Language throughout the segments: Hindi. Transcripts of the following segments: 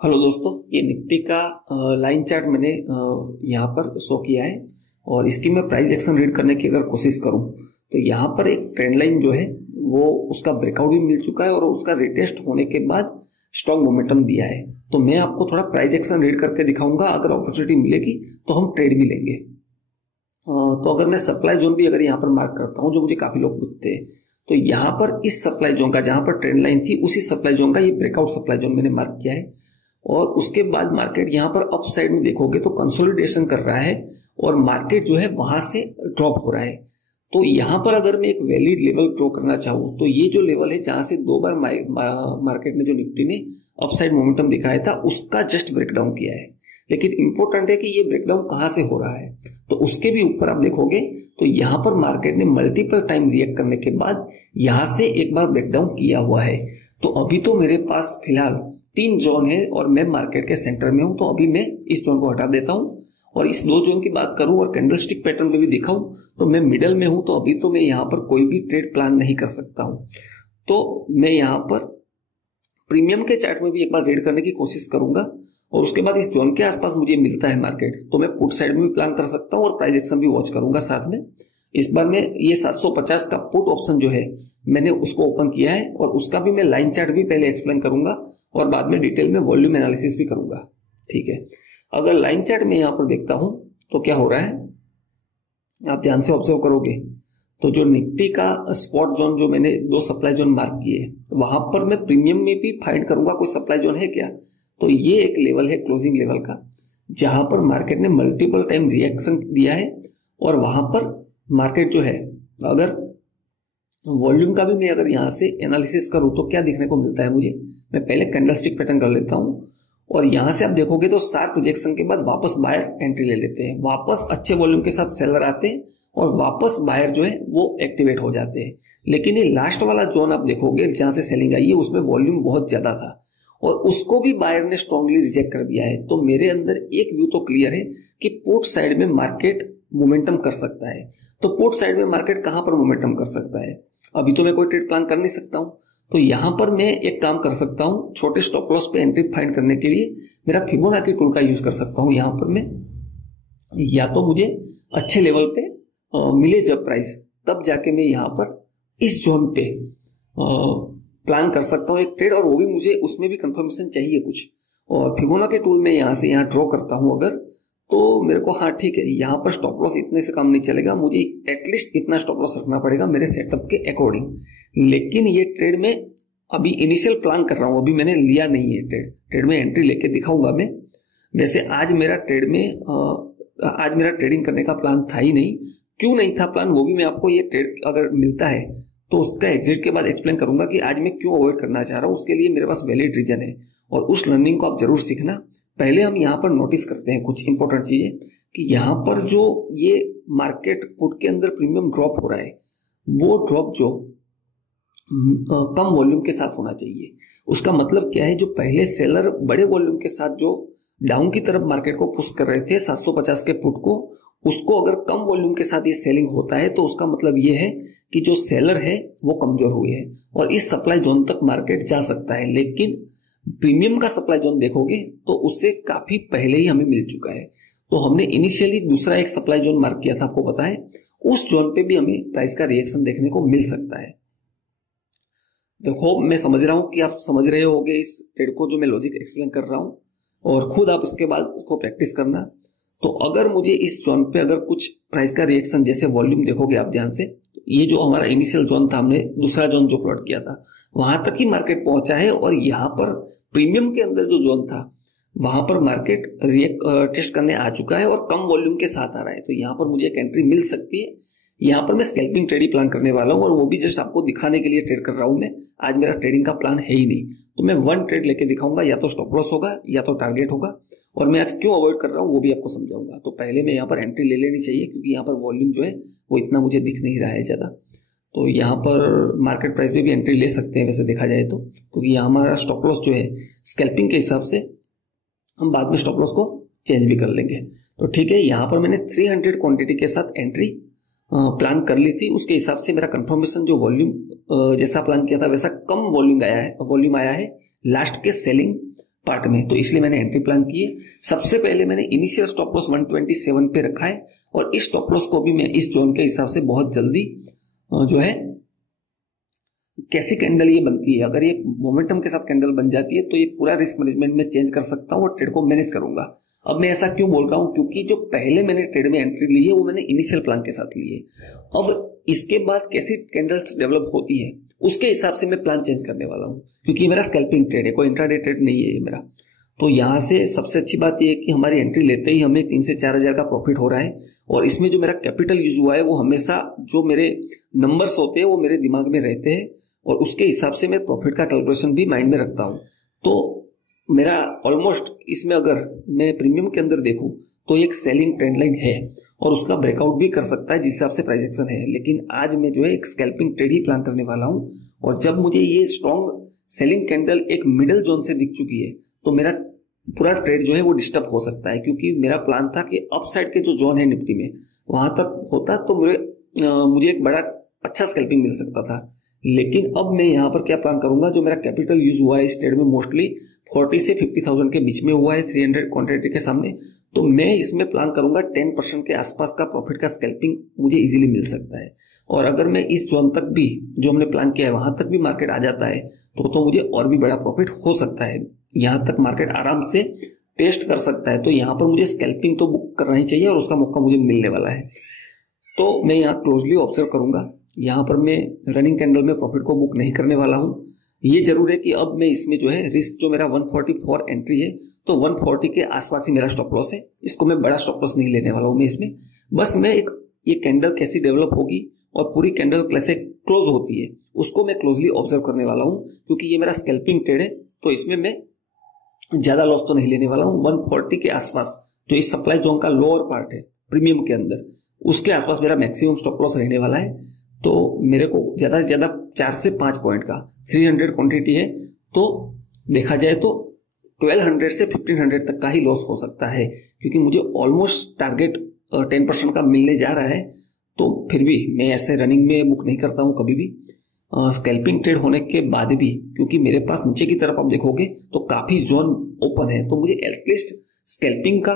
हेलो दोस्तों, ये निफ्टी का लाइन चार्ट मैंने यहाँ पर शो किया है और इसकी मैं प्राइस एक्शन रीड करने की अगर कोशिश करूँ तो यहाँ पर एक ट्रेंड लाइन जो है वो उसका ब्रेकआउट भी मिल चुका है और उसका रिटेस्ट होने के बाद स्ट्रॉन्ग मोमेंटम दिया है। तो मैं आपको थोड़ा प्राइस एक्शन रीड करके दिखाऊंगा, अगर अपॉर्चुनिटी मिलेगी तो हम ट्रेड भी लेंगे। तो अगर मैं सप्लाई जोन भी अगर यहाँ पर मार्क करता हूँ, जो मुझे काफी लोग पूछते हैं, तो यहाँ पर इस सप्लाई जोन का जहां पर ट्रेंड लाइन थी उसी सप्लाई जोन का ये ब्रेकआउट सप्लाई जोन मैंने मार्क किया है। और उसके बाद मार्केट यहाँ पर अप साइड में देखोगे तो कंसोलिडेशन कर रहा है और मार्केट जो है वहां से ड्रॉप हो रहा है। तो यहाँ पर अगर मैं एक वैलिड लेवल ड्रॉ करना चाहूँ तो ये जो लेवल है जहां से दो बार मार्केट ने जो निफ्टी ने अपसाइड मोमेंटम दिखाया था उसका जस्ट ब्रेकडाउन किया है। लेकिन इंपॉर्टेंट है कि ये ब्रेकडाउन कहां से हो रहा है, तो उसके भी ऊपर आप देखोगे तो यहां पर मार्केट ने मल्टीपल टाइम रिएक्ट करने के बाद यहां से एक बार ब्रेकडाउन किया हुआ है। तो अभी तो मेरे पास फिलहाल 3 जोन है और मैं मार्केट के सेंटर में हूं, तो अभी मैं इस जोन को हटा देता हूं और इस 2 जोन की बात करूं और कैंडलस्टिक पैटर्न पे भी दिखाऊं तो मैं मिडल में हूं। तो अभी तो मैं यहां पर कोई भी ट्रेड प्लान नहीं कर सकता हूं। तो मैं यहां पर प्रीमियम के चार्ट में भी एक बार रीड करने की कोशिश करूंगा और उसके बाद इस जोन के आसपास मुझे मिलता है मार्केट तो मैं पुट साइड में भी प्लान कर सकता हूं और प्राइस एक्शन भी वॉच करूंगा साथ में। इस बार मैं ये 750 का पुट ऑप्शन जो है मैंने उसको ओपन किया है और उसका भी मैं लाइन चार्ट भी पहले एक्सप्लेन करूंगा और बाद में डिटेल में वॉल्यूम एनालिसिस भी करूंगा। ठीक है, अगर लाइन चार्ट में यहां पर देखता हूं तो क्या हो रहा है आप ध्यान से ऑब्जर्व करोगे तो जो निफ्टी का स्पॉट जोन जो मैंने 2 सप्लाई जोन मार्क किए वहां पर मैं प्रीमियम में भी फाइंड करूंगा कोई सप्लाई जोन है क्या। तो ये एक लेवल है क्लोजिंग लेवल का जहां पर मार्केट ने मल्टीपल टाइम रिएक्शन दिया है और वहां पर मार्केट जो है अगर वॉल्यूम का भी मैं अगर यहां से एनालिसिस करूं तो क्या देखने को मिलता है मुझे, मैं पहले कैंडलस्टिक पैटर्न कर लेता हूं और यहां से आप देखोगे तो शार्प रिजेक्शन के बाद वापस बायर एंट्री ले लेते हैं, वापस अच्छे वॉल्यूम के साथ सेलर आते हैं और वापस बायर जो है वो एक्टिवेट हो जाते हैं। लेकिन ये लास्ट वाला जोन आप देखोगे जहां से सेलिंग आई है उसमें वॉल्यूम बहुत ज्यादा था और उसको भी बायर ने स्ट्रांगली रिजेक्ट कर दिया है। तो मेरे अंदर एक व्यू तो क्लियर है कि पुट साइड में मार्केट मोमेंटम कर सकता है। तो पुट साइड में मार्केट कहां पर मोमेंटम कर सकता है, अभी तो मैं कोई ट्रेड प्लान कर नहीं सकता हूं। तो यहां पर मैं एक काम कर सकता हूं, छोटे स्टॉप लॉस पे एंट्री फाइंड करने के लिए मेरा फिबोनाची टूल का यूज कर सकता हूं। यहां पर मैं या तो मुझे अच्छे लेवल पे मिले जब प्राइस तब जाके मैं यहां पर इस जोन पे प्लान कर सकता हूं एक ट्रेड, और वो भी मुझे उसमें भी कंफर्मेशन चाहिए कुछ। और फिबोनाची टूल में यहां से यहां ड्रॉ करता हूं अगर तो मेरे को हाँ ठीक है यहां पर स्टॉप लॉस इतने से काम नहीं चलेगा, मुझे एटलीस्ट इतना स्टॉप लॉस रखना पड़ेगा मेरे सेटअप के अकॉर्डिंग। लेकिन ये ट्रेड में अभी इनिशियल प्लान कर रहा हूं, अभी मैंने लिया नहीं है ट्रेड में एंट्री लेके दिखाऊंगा मैं। वैसे आज मेरा ट्रेडिंग करने का प्लान था ही नहीं। क्यों नहीं था प्लान वो भी मैं आपको ये ट्रेड अगर मिलता है तो उसका एग्जिट के बाद एक्सप्लेन करूंगा कि आज मैं क्यों अवॉइड करना चाह रहा हूं। उसके लिए मेरे पास वैलिड रीजन है और उस लर्निंग को आप जरूर सीखना। पहले हम यहाँ पर नोटिस करते हैं कुछ इंपॉर्टेंट चीजें कि यहाँ पर जो ये मार्केट पुट के अंदर प्रीमियम ड्रॉप हो रहा है वो ड्रॉप जो कम वॉल्यूम के साथ होना चाहिए। उसका मतलब क्या है, जो पहले सेलर बड़े वॉल्यूम के साथ जो डाउन की तरफ मार्केट को पुश कर रहे थे 750 के पुट को, उसको अगर कम वॉल्यूम के साथ ये सेलिंग होता है तो उसका मतलब ये है कि जो सेलर है वो कमजोर हुए है और इस सप्लाई जोन तक मार्केट जा सकता है। लेकिन प्रीमियम का सप्लाई जोन देखोगे तो उससे काफी पहले ही हमें मिल चुका है। तो हमने इनिशियली दूसरा एक सप्लाई जोन मार्क किया था, आपको पता है, उस जोन पे भी हमें प्राइस का रिएक्शन देखने को मिल सकता है। देखो मैं समझ रहा हूं कि आप समझ रहे होगे इस ट्रेड को जो मैं लॉजिक एक्सप्लेन कर रहा हूं और खुद आप उसके बाद उसको प्रैक्टिस करना। तो अगर मुझे इस जोन पे अगर कुछ प्राइस का रिएक्शन, जैसे वॉल्यूम देखोगे आप ध्यान से, ये जो हमारा इनिशियल जोन था हमने दूसरा जोन जो प्लॉट किया था वहां तक ही मार्केट पहुंचा है और यहाँ पर प्रीमियम के अंदर जो जोन था वहां पर मार्केट टेस्ट करने आ चुका है और कम वॉल्यूम के साथ आ रहा है। तो यहाँ पर मुझे एक एंट्री मिल सकती है। यहाँ पर मैं स्कैल्पिंग ट्रेड ही प्लान करने वाला हूँ और वो भी जस्ट आपको दिखाने के लिए ट्रेड कर रहा हूं मैं। आज मेरा ट्रेडिंग का प्लान है ही नहीं, तो मैं 1 ट्रेड लेके दिखाऊंगा, या तो स्टॉप लॉस होगा या तो टारगेट होगा। और मैं आज क्यों अवॉइड कर रहा हूँ वो भी आपको समझाऊंगा। तो पहले मैं यहाँ पर एंट्री ले लेनी चाहिए क्योंकि यहाँ पर वॉल्यूम जो है वो इतना मुझे दिख नहीं रहा है ज्यादा। तो यहाँ पर मार्केट प्राइस में भी एंट्री ले सकते हैं वैसे देखा जाए तो, क्योंकि यहाँ हमारा स्टॉप लॉस जो है स्कैल्पिंग के हिसाब से हम बाद में स्टॉप लॉस को चेंज भी कर लेंगे। तो ठीक है, यहाँ पर मैंने 300 क्वांटिटी के साथ एंट्री प्लान कर ली थी। उसके हिसाब से मेरा कंफर्मेशन जो वॉल्यूम जैसा प्लान किया था वैसा कम वॉल्यूम आया है लास्ट के सेलिंग पार्ट में, तो इसलिए मैंने एंट्री प्लान की है। सबसे पहले मैंने इनिशियल स्टॉप लॉस 127 पे रखा है और इस स्टॉप लॉस को भी मैं इस जोन के हिसाब से बहुत जल्दी जो है कैसी कैंडल ये बनती है, अगर ये मोमेंटम के साथ कैंडल बन जाती है तो ये पूरा रिस्क मैनेजमेंट में चेंज कर सकता हूँ और ट्रेड को मैनेज करूंगा। अब मैं ऐसा क्यों बोल रहा हूँ, क्योंकि जो पहले मैंने ट्रेड में एंट्री ली है वो मैंने इनिशियल प्लान के साथ ली है। अब इसके बाद कैसी कैंडल्स डेवलप होती है उसके हिसाब से मैं प्लान चेंज करने वाला हूँ, क्योंकि ये मेरा स्कैल्पिंग ट्रेड है, कोई इंट्राडे ट्रेड नहीं है ये मेरा। तो यहाँ से सबसे अच्छी बात यह है कि हमारी एंट्री लेते ही हमें 3 से 4 हजार का प्रॉफिट हो रहा है और इसमें जो मेरा कैपिटल यूज हुआ है वो हमेशा जो मेरे नंबर्स होते हैं वो मेरे दिमाग में रहते हैं और उसके हिसाब से मैं प्रॉफिट का कैलकुलेशन भी माइंड में रखता हूँ। तो मेरा ऑलमोस्ट इसमें अगर मैं प्रीमियम के अंदर देखूं तो एक सेलिंग ट्रेंड लाइन है और उसका ब्रेकआउट भी कर सकता है जिस हिसाब से प्राइस एक्शन है, लेकिन आज मैं जो है एक स्कैल्पिंग ट्रेड ही प्लान करने वाला हूं। और जब मुझे ये स्ट्रॉन्ग सेलिंग कैंडल एक मिडिल जोन से दिख चुकी है तो मेरा पूरा ट्रेड जो है वो डिस्टर्ब हो सकता है, क्योंकि मेरा प्लान था कि अपसाइड के जो जोन है निफ्टी में वहां तक होता तो मुझे एक बड़ा अच्छा स्कैल्पिंग मिल सकता था। लेकिन अब मैं यहाँ पर क्या प्लान करूंगा, जो मेरा कैपिटल यूज हुआ है इस ट्रेड में मोस्टली 40 से 50,000 के बीच में हुआ है 300 क्वांटिटी के सामने, तो मैं इसमें प्लान करूंगा 10% के आसपास का प्रॉफिट का स्कैल्पिंग मुझे इजीली मिल सकता है। और अगर मैं इस जोन तक भी जो हमने प्लान किया है वहां तक भी मार्केट आ जाता है तो मुझे और भी बड़ा प्रॉफिट हो सकता है, यहाँ तक मार्केट आराम से टेस्ट कर सकता है। तो यहाँ पर मुझे स्कैल्पिंग तो बुक करना ही चाहिए और उसका मौका मुझे मिलने वाला है। तो मैं यहाँ क्लोजली ऑब्जर्व करूंगा, यहाँ पर मैं रनिंग कैंडल में प्रॉफिट को बुक नहीं करने वाला हूँ। ये जरूर है कि अब मैं इसमें जो है रिस्क जो मेरा 144 एंट्री है तो 140 के आसपास ही मेरा स्टॉप लॉस है, इसको मैं बड़ा स्टॉप लॉस नहीं लेने वाला हूँ मैं इसमें। बस मैं ये कैंडल कैसी डेवलप होगी और पूरी कैंडल कैसे क्लोज होती है उसको मैं क्लोजली ऑब्जर्व करने वाला हूँ, क्योंकि ये मेरा स्कैल्पिंग ट्रेड है तो इसमें मैं ज्यादा लॉस तो नहीं लेने वाला हूँ। 140 के आसपास जो इस सप्लाई जोन का लोअर पार्ट है प्रीमियम के अंदर उसके आसपास मेरा मैक्सिमम स्टॉप लॉस रहने वाला है। तो मेरे को ज्यादा से ज्यादा 4 से 5 पॉइंट का 300 क्वांटिटी है तो देखा जाए तो 1200 से 1500 तक का ही लॉस हो सकता है, क्योंकि मुझे ऑलमोस्ट टारगेट 10% का मिलने जा रहा है। तो फिर भी मैं ऐसे रनिंग में बुक नहीं करता हूं कभी भी स्कैल्पिंग ट्रेड होने के बाद भी, क्योंकि मेरे पास नीचे की तरफ आप देखोगे तो काफी जोन ओपन है, तो मुझे एटलीस्ट स्कैल्पिंग का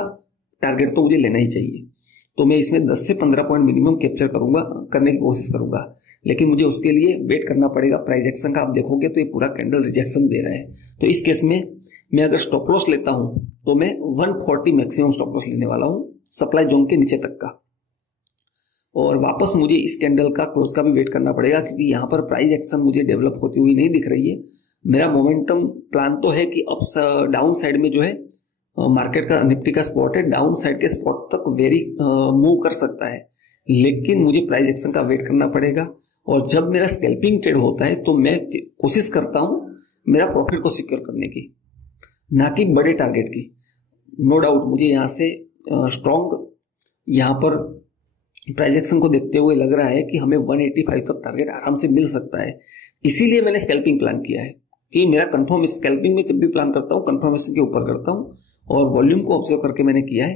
टारगेट तो मुझे लेना ही चाहिए। तो मैं इसमें 10 से 15 पॉइंट मिनिमम कैप्चर करने की कोशिश करूंगा, लेकिन मुझे उसके लिए वेट करना पड़ेगा प्राइस एक्शन का। आप देखोगे तो ये पूरा कैंडल रिजेक्शन दे रहा है, तो इस केस में मैं अगर स्टॉप लॉस लेता हूं तो मैं 140 मैक्सिमम स्टॉप लॉस लेने वाला हूं सप्लाई जोन के नीचे तक का। और वापस मुझे इस कैंडल का क्लोज का भी वेट करना पड़ेगा, क्योंकि यहाँ पर प्राइस एक्शन मुझे डेवलप होती हुई नहीं दिख रही है। मेरा मोमेंटम प्लान तो है कि अब डाउन साइड में जो है मार्केट का निफ्टी का स्पॉट है डाउन साइड के स्पॉट तक वेरी मूव कर सकता है, लेकिन मुझे प्राइस एक्शन का वेट करना पड़ेगा। और जब मेरा स्कैल्पिंग ट्रेड होता है तो मैं कोशिश करता हूं मेरा प्रॉफिट को सिक्योर करने की, ना कि बड़े टारगेट की। नो डाउट मुझे यहाँ से स्ट्रॉन्ग यहाँ पर प्राइस एक्शन को देखते हुए लग रहा है कि हमें 185 तक टारगेट आराम से मिल सकता है। इसीलिए मैंने स्कैल्पिंग प्लान किया है कि मेरा कंफर्म स्कैल्पिंग में जब भी प्लान करता हूँ कंफर्मेशन के ऊपर करता हूँ और वॉल्यूम को ऑब्जर्व करके मैंने किया है।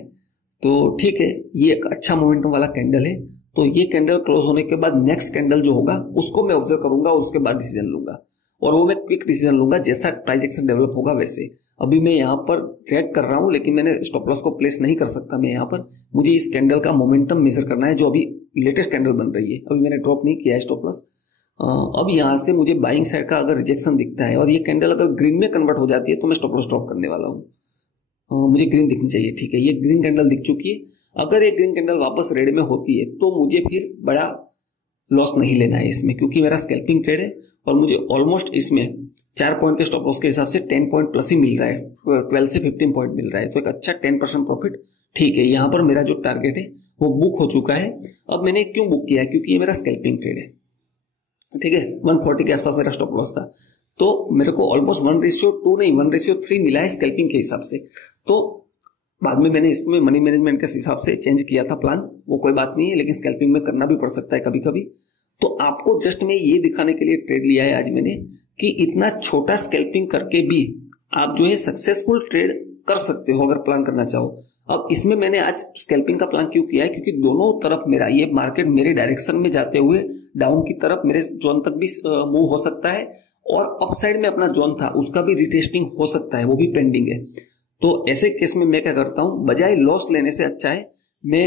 तो ठीक है, ये एक अच्छा मोमेंटम वाला कैंडल है, तो ये कैंडल क्लोज होने के बाद नेक्स्ट कैंडल जो होगा उसको मैं ऑब्जर्व करूंगा और उसके बाद डिसीजन लूंगा, और वो मैं क्विक डिसीजन लूंगा जैसा प्राइस एक्शन डेवलप होगा वैसे। अभी मैं यहाँ पर ट्रैक कर रहा हूँ लेकिन मैंने स्टॉप लॉस को प्लेस नहीं कर सकता मैं यहाँ पर। मुझे इस कैंडल का मोमेंटम मेजर करना है जो अभी लेटेस्ट कैंडल बन रही है, अभी मैंने ड्रॉप नहीं किया है स्टॉप लॉस। अब यहाँ से मुझे बाइंग साइड का अगर रिजेक्शन दिखता है और ये कैंडल अगर ग्रीन में कन्वर्ट हो जाती है तो मैं स्टॉप लॉस ड्रॉप करने वाला हूँ। मुझे ग्रीन दिखनी चाहिए, ठीक है, ये ग्रीन कैंडल दिख चुकी है। अगर ये ग्रीन कैंडल वापस रेड में होती है तो मुझे फिर बड़ा लॉस नहीं लेना है इसमें, क्योंकि मेरा स्कैल्पिंग ट्रेड है और मुझे ऑलमोस्ट इसमें 4 पॉइंट के स्टॉप लॉस के हिसाब से 10 पॉइंट प्लस ही मिल रहा है, 12 से 15 पॉइंट मिल रहा है, तो एक अच्छा 10% प्रॉफिट ठीक है। यहाँ पर मेरा जो टारगेट है वो बुक हो चुका है। अब मैंने क्यों बुक किया है, क्योंकि ये मेरा स्कैल्पिंग ट्रेड है, ठीक है। 140 के आसपास मेरा स्टॉप लॉस था, तो मेरे को ऑलमोस्ट 1:2 नहीं 1:3 मिला है स्कैल्पिंग के हिसाब से। तो बाद में मैंने इसमें मनी मैनेजमेंट के हिसाब से चेंज किया था प्लान, वो कोई बात नहीं है, लेकिन स्कैल्पिंग में करना भी पड़ सकता है कभी कभी। तो आपको जस्ट मैं ये दिखाने के लिए ट्रेड लिया है आज मैंने कि इतना छोटा स्कैल्पिंग करके भी आप जो है सक्सेसफुल ट्रेड कर सकते हो अगर प्लान करना चाहो। अब इसमें मैंने आज स्कैल्पिंग का प्लान क्यों किया है, क्योंकि दोनों तरफ मेरा ये मार्केट मेरे डायरेक्शन में जाते हुए डाउन की तरफ मेरे जोन तक भी मूव हो सकता है और अपसाइड में अपना जोन था उसका भी रिटेस्टिंग हो सकता है, वो भी पेंडिंग है। तो ऐसे केस में मैं क्या करता हूं, बजाय लॉस लेने से अच्छा है मैं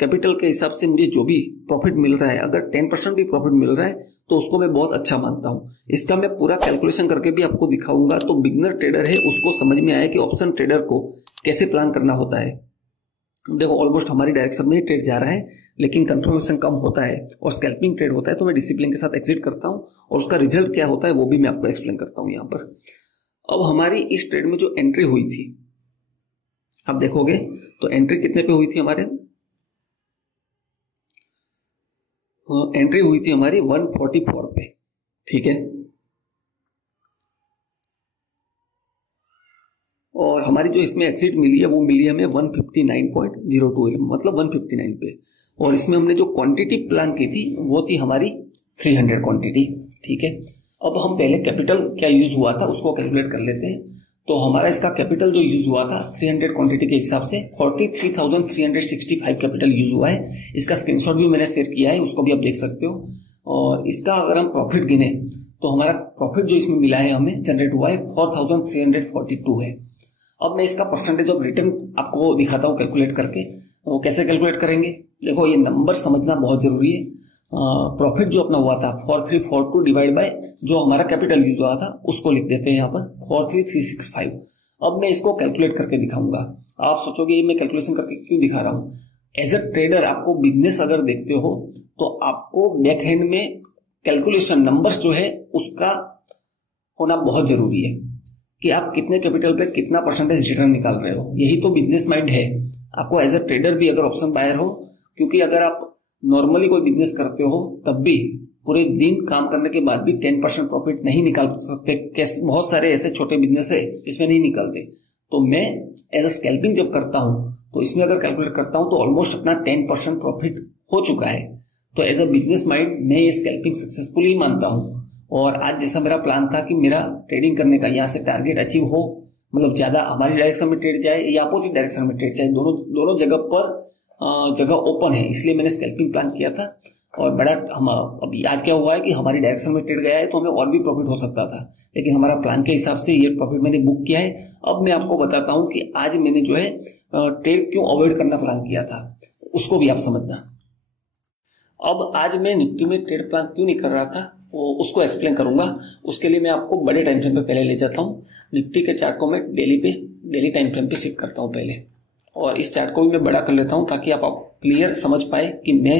कैपिटल के हिसाब से मुझे जो भी प्रॉफिट मिल रहा है, अगर 10% भी प्रॉफिट मिल रहा है तो उसको मैं बहुत अच्छा मानता हूं। इसका मैं पूरा कैलकुलेशन करके भी आपको दिखाऊंगा, तो बिगिनर ट्रेडर है उसको समझ में आए कि ऑप्शन ट्रेडर को कैसे प्लान करना होता है। देखो ऑलमोस्ट हमारी डायरेक्शन में ट्रेड जा रहा है, लेकिन कंफर्मेशन कम होता है और स्कैल्पिंग ट्रेड होता है, तो मैं डिसिप्लिन के साथ एग्जिट करता हूं और उसका रिजल्ट क्या होता है वो भी मैं आपको एक्सप्लेन करता हूं यहाँ पर। अब हमारी इस ट्रेड में जो एंट्री हुई थी, आप देखोगे तो एंट्री कितने पे हुई थी हमारे, एंट्री हुई थी हमारी 144 पे, ठीक है। और हमारी जो इसमें एग्जिट मिली है वो मिली है हमें 159.02, मतलब 159 पे। और इसमें हमने जो क्वांटिटी प्लान की थी वो थी हमारी 300 क्वांटिटी, ठीक है। अब हम पहले कैपिटल क्या यूज हुआ था उसको कैलकुलेट कर लेते हैं। तो हमारा इसका कैपिटल जो यूज हुआ था 300 क्वांटिटी के हिसाब से 43,365 कैपिटल यूज हुआ है। इसका स्क्रीनशॉट भी मैंने शेयर किया है, उसको भी आप देख सकते हो। और इसका अगर हम प्रॉफिट गिने तो हमारा प्रॉफिट जो इसमें मिला है हमें जनरेट हुआ है 4,342 है। अब मैं इसका परसेंटेज ऑफ रिटर्न आपको दिखाता हूँ कैलकुलेट करके। वो कैसे कैलकुलेट करेंगे, देखो ये नंबर समझना बहुत जरूरी है। प्रॉफिट जो अपना हुआ था 4342 डिवाइड बाय जो हमारा कैपिटल यूज हुआ था उसको लिख देते हैं यहाँ पर 43365। अब मैं इसको कैलकुलेट करके दिखाऊंगा। आप सोचोगे ये मैं कैलकुलेशन करके क्यों दिखा रहा हूँ। एज अ ट्रेडर आपको बिजनेस अगर देखते हो तो आपको बैक हैंड में कैलकुलेशन नंबर्स जो है उसका होना बहुत जरूरी है कि आप कितने कैपिटल पे कितना परसेंटेज रिटर्न निकाल रहे हो। यही तो बिजनेस माइंड है आपको एज अ ट्रेडर भी, अगर ऑप्शन बायर हो। क्योंकि अगर आप नॉर्मली कोई बिजनेस करते हो तब भी पूरे दिन काम करने के बाद भी 10% प्रॉफिट नहीं निकाल सकते। बहुत सारे ऐसे छोटे बिजनेस है जिसमें नहीं निकलते। तो मैं एज अ स्कैल्पिंग जब करता हूं तो इसमें अगर कैलकुलेट करता हूं तो ऑलमोस्ट अपना 10% प्रॉफिट हो चुका है। तो एज अ बिजनेस माइंड मैं ये स्कैल्पिंग सक्सेसफुल ही मानता हूं। और आज जैसा मेरा प्लान था कि मेरा ट्रेडिंग करने का यहाँ से टारगेट अचीव हो, मतलब ज्यादा हमारी डायरेक्शन में ट्रेड जाए या अपोजिट डायरेक्शन में ट्रेड जाए, दोनों जगह पर जगह ओपन है, इसलिए मैंने स्कैल्पिंग प्लान किया था। और बड़ा हम अभी आज क्या हुआ है कि हमारी डायरेक्शन में ट्रेड गया है तो हमें और भी प्रॉफिट हो सकता था, लेकिन हमारा प्लान के हिसाब से ये प्रॉफिट मैंने बुक किया है। अब मैं आपको बताता हूं कि आज मैंने जो है ट्रेड क्यों अवॉइड करना प्लान किया था, उसको भी आप समझना। अब आज मैं निफ्टी में ट्रेड प्लान क्यों नहीं कर रहा था उसको एक्सप्लेन करूंगा। उसके लिए मैं आपको बड़े टाइम फ्रेम पे पहले ले जाता हूं। निफ्टी के चार्ट को मैं डेली टाइम फ्रेम पे शिफ्ट करता हूं पहले, और इस चार्ट को भी मैं बड़ा कर लेता हूं ताकि आप क्लियर समझ पाए कि मैं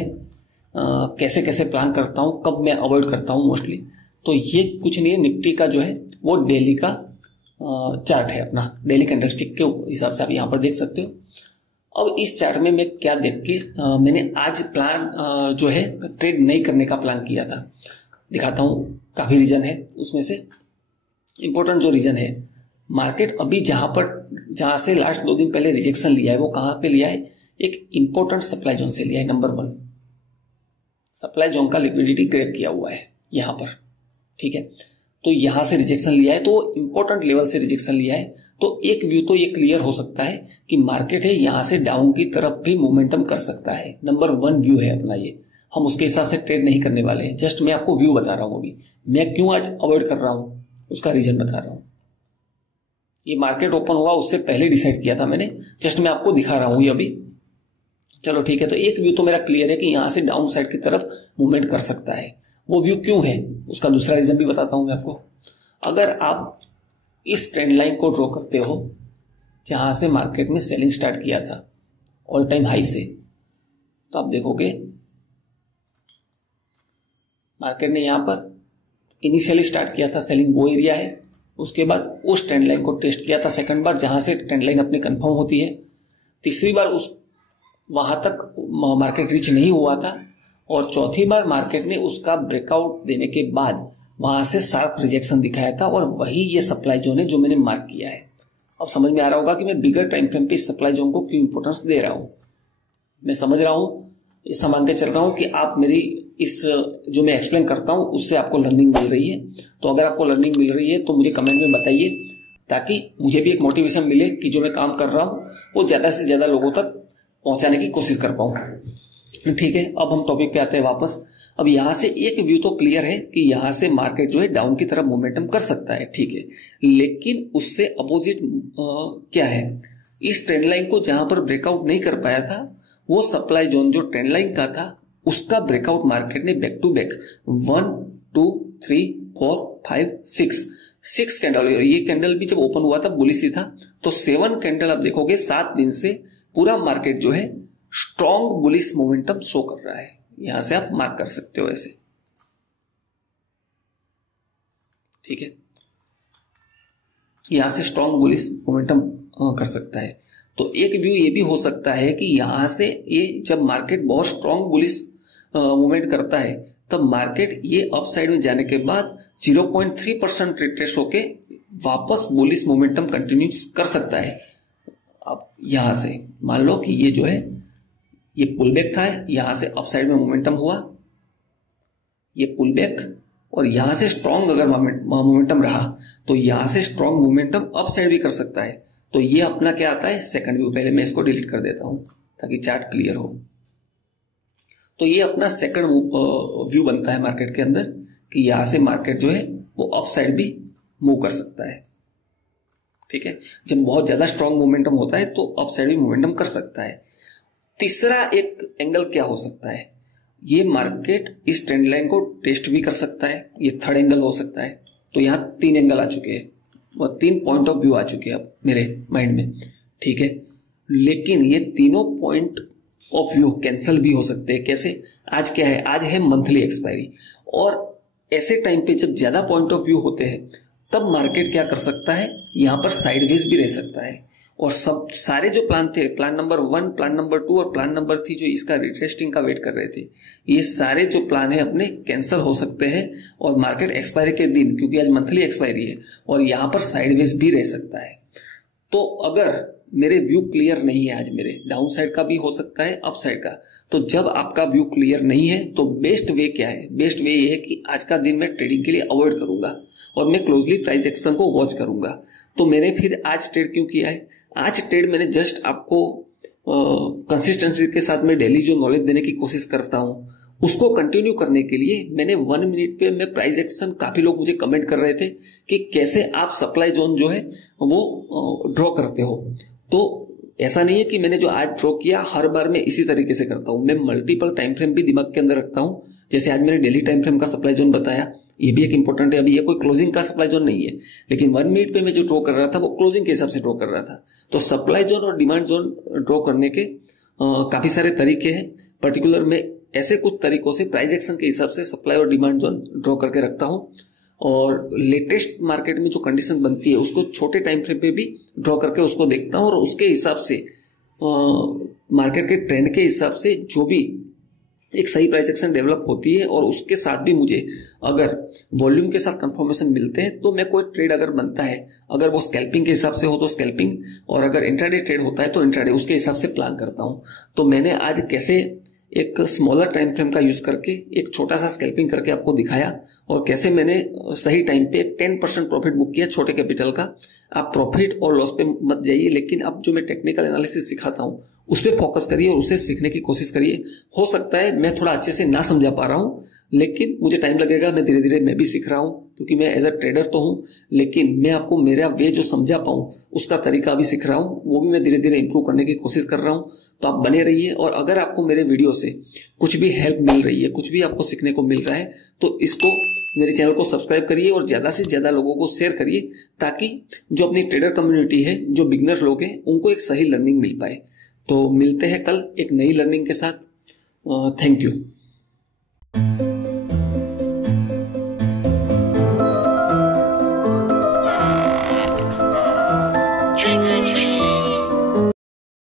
कैसे कैसे प्लान करता हूं, कब मैं अवॉइड करता हूं मोस्टली। तो ये कुछ नहीं है, निफ्टी का जो है वो डेली का चार्ट है अपना, डेली कैंडलस्टिक के हिसाब से आप यहाँ पर देख सकते हो। अब इस चार्ट में मैं क्या देख के मैंने आज प्लान जो है ट्रेड नहीं करने का प्लान किया था, दिखाता हूं। काफी रीजन है, उसमें से इंपॉर्टेंट जो रीजन है, मार्केट अभी जहां से लास्ट 2 दिन पहले रिजेक्शन लिया है वो कहां पे लिया है, एक इंपॉर्टेंट सप्लाई जोन से लिया है। नंबर 1 सप्लाई जोन का लिक्विडिटी ग्रैब किया हुआ है यहां पर, ठीक है। तो यहां से रिजेक्शन लिया है, तो इंपॉर्टेंट लेवल से रिजेक्शन लिया है। तो एक व्यू तो ये क्लियर हो सकता है कि मार्केट है यहां से डाउन की तरफ भी मोमेंटम कर सकता है। नंबर 1 व्यू है अपना ये, हम उसके हिसाब से ट्रेड नहीं करने वाले हैं। जस्ट मैं आपको व्यू बता रहा हूं, अभी मैं क्यों आज अवॉइड कर रहा हूं उसका रीजन बता रहा हूं। ये मार्केट ओपन हुआ उससे पहले डिसाइड किया था मैंने, जस्ट मैं आपको दिखा रहा हूं ये अभी। चलो ठीक है, तो एक व्यू तो मेरा क्लियर है कि यहां से डाउन साइड की तरफ मूवमेंट कर सकता है। वो व्यू क्यों है उसका दूसरा रीजन भी बताता हूं मैं आपको। अगर आप इस ट्रेंड लाइन को ड्रॉ करते हो जहां से मार्केट में सेलिंग स्टार्ट किया था ऑल टाइम हाई से, तो आप देखोगे मार्केट ने यहां पर इनिशियली स्टार्ट किया था सेलिंग, वो एरिया है। उसके बाद उस ट्रेंड लाइन को टेस्ट किया था सेकंड बार, जहां से ट्रेंड लाइन अपनी कंफर्म होती है। तीसरी बार वहां तक मार्केट रीच नहीं हुआ था, और चौथी बार मार्केट ने उसका ब्रेकआउट देने के बाद वहां से शार्प रिजेक्शन दिखाया था, और वही ये सप्लाई जोन है जो मैंने मार्क किया है। अब समझ में आ रहा होगा कि मैं बिगर टाइम फ्रेम पे इस सप्लाई जोन को क्यों इंपोर्टेंस दे रहा हूं। मैं समझ रहा हूं, ऐसा मान के चल रहा हूं कि आप मेरी इस जो मैं एक्सप्लेन करता हूं उससे आपको लर्निंग मिल रही है। तो अगर आपको लर्निंग मिल रही है तो मुझे कमेंट में बताइए, ताकि मुझे भी एक मोटिवेशन मिले कि जो मैं काम कर रहा हूं वो ज्यादा से ज्यादा लोगों तक पहुंचाने की कोशिश कर पाऊं। ठीक है, अब हम टॉपिक पे आते हैं वापस। अब यहां से एक व्यू तो क्लियर है कि यहां से मार्केट जो है डाउन की तरफ मोमेंटम कर सकता है, ठीक है, लेकिन उससे अपोजिट क्या है, इस ट्रेंड लाइन को जहां पर ब्रेकआउट नहीं कर पाया था, वो सप्लाई जोन जो ट्रेंड लाइन का था उसका ब्रेकआउट मार्केट ने बैक टू बैक 1 2 3 4 5 6 कैंडल, ये कैंडल भी जब ओपन हुआ था बुलिश ही था, तो 7 कैंडल आप देखोगे 7 दिन से पूरा मार्केट जो है स्ट्रॉन्ग बुलिश मोमेंटम शो कर रहा है। यहां से आप मार्क कर सकते हो ऐसे, ठीक है, यहां से स्ट्रॉन्ग बुलिश मोमेंटम कर सकता है। तो एक व्यू ये भी हो सकता है कि यहां से ये जब मार्केट बहुत स्ट्रॉन्ग बुलिश मूवमेंट करता है तब मार्केट ये अपसाइड में जाने के बाद 0.3% रिट्रेस होके वापस बुलिश मोमेंटम कंटिन्यू कर सकता है। अब यहां से मान लो कि ये जो है ये पुल बैक था, यहां से अपसाइड में मोमेंटम हुआ, ये पुल बैक, और यहां से स्ट्रॉन्ग अगर मोमेंटम रहा तो यहां से स्ट्रॉन्ग मोमेंटम अपसाइड भी कर सकता है। तो ये अपना क्या आता है, सेकंड व्यू। पहले मैं इसको डिलीट कर देता हूं ताकि चार्ट क्लियर हो। तो ये अपना सेकंड व्यू बनता है मार्केट के अंदर कि यहां से मार्केट जो है वो अपसाइड भी मूव कर सकता है, ठीक है। जब बहुत ज्यादा स्ट्रॉन्ग मोमेंटम होता है तो अपसाइड भी मोमेंटम कर सकता है। तीसरा एक एंगल क्या हो सकता है, ये मार्केट इस ट्रेंड लाइन को टेस्ट भी कर सकता है, ये थर्ड एंगल हो सकता है। तो यहां 3 एंगल आ चुके हैं और 3 पॉइंट ऑफ व्यू आ चुके हैं अब मेरे माइंड में, ठीक है। लेकिन ये तीनों पॉइंट ऑफ व्यू कैंसल भी हो सकते हैं। कैसे, आज क्या है, आज है मंथली एक्सपायरी, और ऐसे टाइम पे जब ज्यादा पॉइंट ऑफ व्यू होते हैं तब मार्केट क्या कर सकता है, यहां पर साइडवेज भी रह सकता है। और सब सारे जो प्लान थे, प्लान नंबर 1, प्लान नंबर 2 और प्लान नंबर 3 जो इसका रिटेस्टिंग का वेट कर रहे थे, ये सारे जो प्लान है अपने कैंसिल हो सकते हैं और मार्केट एक्सपायरी के दिन, क्योंकि आज मंथली एक्सपायरी है, और यहां पर साइडवेज भी रह सकता है। तो अगर मेरे व्यू क्लियर नहीं है, आज मेरे डाउन साइड का भी हो सकता है, अप साइड का, तो जब आपका व्यू क्लियर नहीं है तो बेस्ट वे क्या है, बेस्ट वे ये है कि आज का दिन मैं ट्रेडिंग के लिए अवॉइड करूंगा और मैं क्लोजली प्राइस एक्शन को वॉच करूंगा। तो मैंने फिर आज ट्रेड क्यों किया है, आज ट्रेड मैंने जस्ट आपको कंसिस्टेंसी के साथ में डेली जो नॉलेज देने की कोशिश करता हूं उसको कंटिन्यू करने के लिए मैंने 1 मिनट पे मैं प्राइस एक्शन, काफी लोग मुझे कमेंट कर रहे थे कि कैसे आप सप्लाई जोन जो है वो ड्रॉ करते हो। तो ऐसा नहीं है कि मैंने जो आज ड्रॉ किया हर बार मैं इसी तरीके से करता हूं, मैं मल्टीपल टाइम फ्रेम भी दिमाग के अंदर रखता हूं। जैसे आज मैंने डेली टाइम फ्रेम का सप्लाई जोन बताया, ये भी एक इंपॉर्टेंट है। अभी ये कोई क्लोजिंग का सप्लाई जोन नहीं है, लेकिन 1 मिनट पे मैं जो ड्रॉ कर रहा था वो क्लोजिंग के हिसाब से ड्रॉ कर रहा था। तो सप्लाई जोन और डिमांड जोन ड्रॉ करने के काफी सारे तरीके हैं। पर्टिकुलर में ऐसे कुछ तरीकों से प्राइस एक्शन के हिसाब से सप्लाई और डिमांड जोन ड्रॉ करके रखता हूं, और लेटेस्ट मार्केट में जो कंडीशन बनती है उसको छोटे टाइम फ्रेम पे भी ड्रॉ करके उसको देखता हूं, और उसके हिसाब से मार्केट के ट्रेंड के हिसाब से जो भी एक सही प्राइस एक्शन डेवलप होती है, और उसके साथ भी मुझे अगर वॉल्यूम के साथ कंफर्मेशन मिलते हैं तो मैं कोई ट्रेड अगर बनता है, अगर वो स्कैल्पिंग के हिसाब से हो तो स्कैल्पिंग, और अगर इंट्राडे ट्रेड होता है तो इंट्राडे, उसके हिसाब से प्लान करता हूं। तो मैंने आज कैसे एक स्मॉलर टाइम फ्रेम का यूज करके एक छोटा सा स्कैल्पिंग करके आपको दिखाया, और कैसे मैंने सही टाइम पे 10% प्रॉफिट बुक किया छोटे कैपिटल का। आप प्रॉफिट और लॉस पे मत जाइए, लेकिन अब जो मैं टेक्निकल एनालिसिस सिखाता हूं उस पर फोकस करिए और उससे सीखने की कोशिश करिए। हो सकता है मैं थोड़ा अच्छे से ना समझा पा रहा हूं, लेकिन मुझे टाइम लगेगा, मैं धीरे धीरे मैं भी सीख रहा हूं, क्योंकि मैं एज अ ट्रेडर तो हूं, लेकिन मैं आपको मेरा वे जो समझा पाऊं उसका तरीका भी सीख रहा हूं, वो भी मैं धीरे धीरे इंप्रूव करने की कोशिश कर रहा हूं। तो आप बने रहिए, और अगर आपको मेरे वीडियो से कुछ भी हेल्प मिल रही है, कुछ भी आपको सीखने को मिल रहा है, तो इसको मेरे चैनल को सब्सक्राइब करिए और ज्यादा से ज्यादा लोगों को शेयर करिए, ताकि जो अपनी ट्रेडर कम्युनिटी है, जो बिगनर लोग हैं, उनको एक सही लर्निंग मिल पाए। तो मिलते हैं कल एक नई लर्निंग के साथ। Thank you.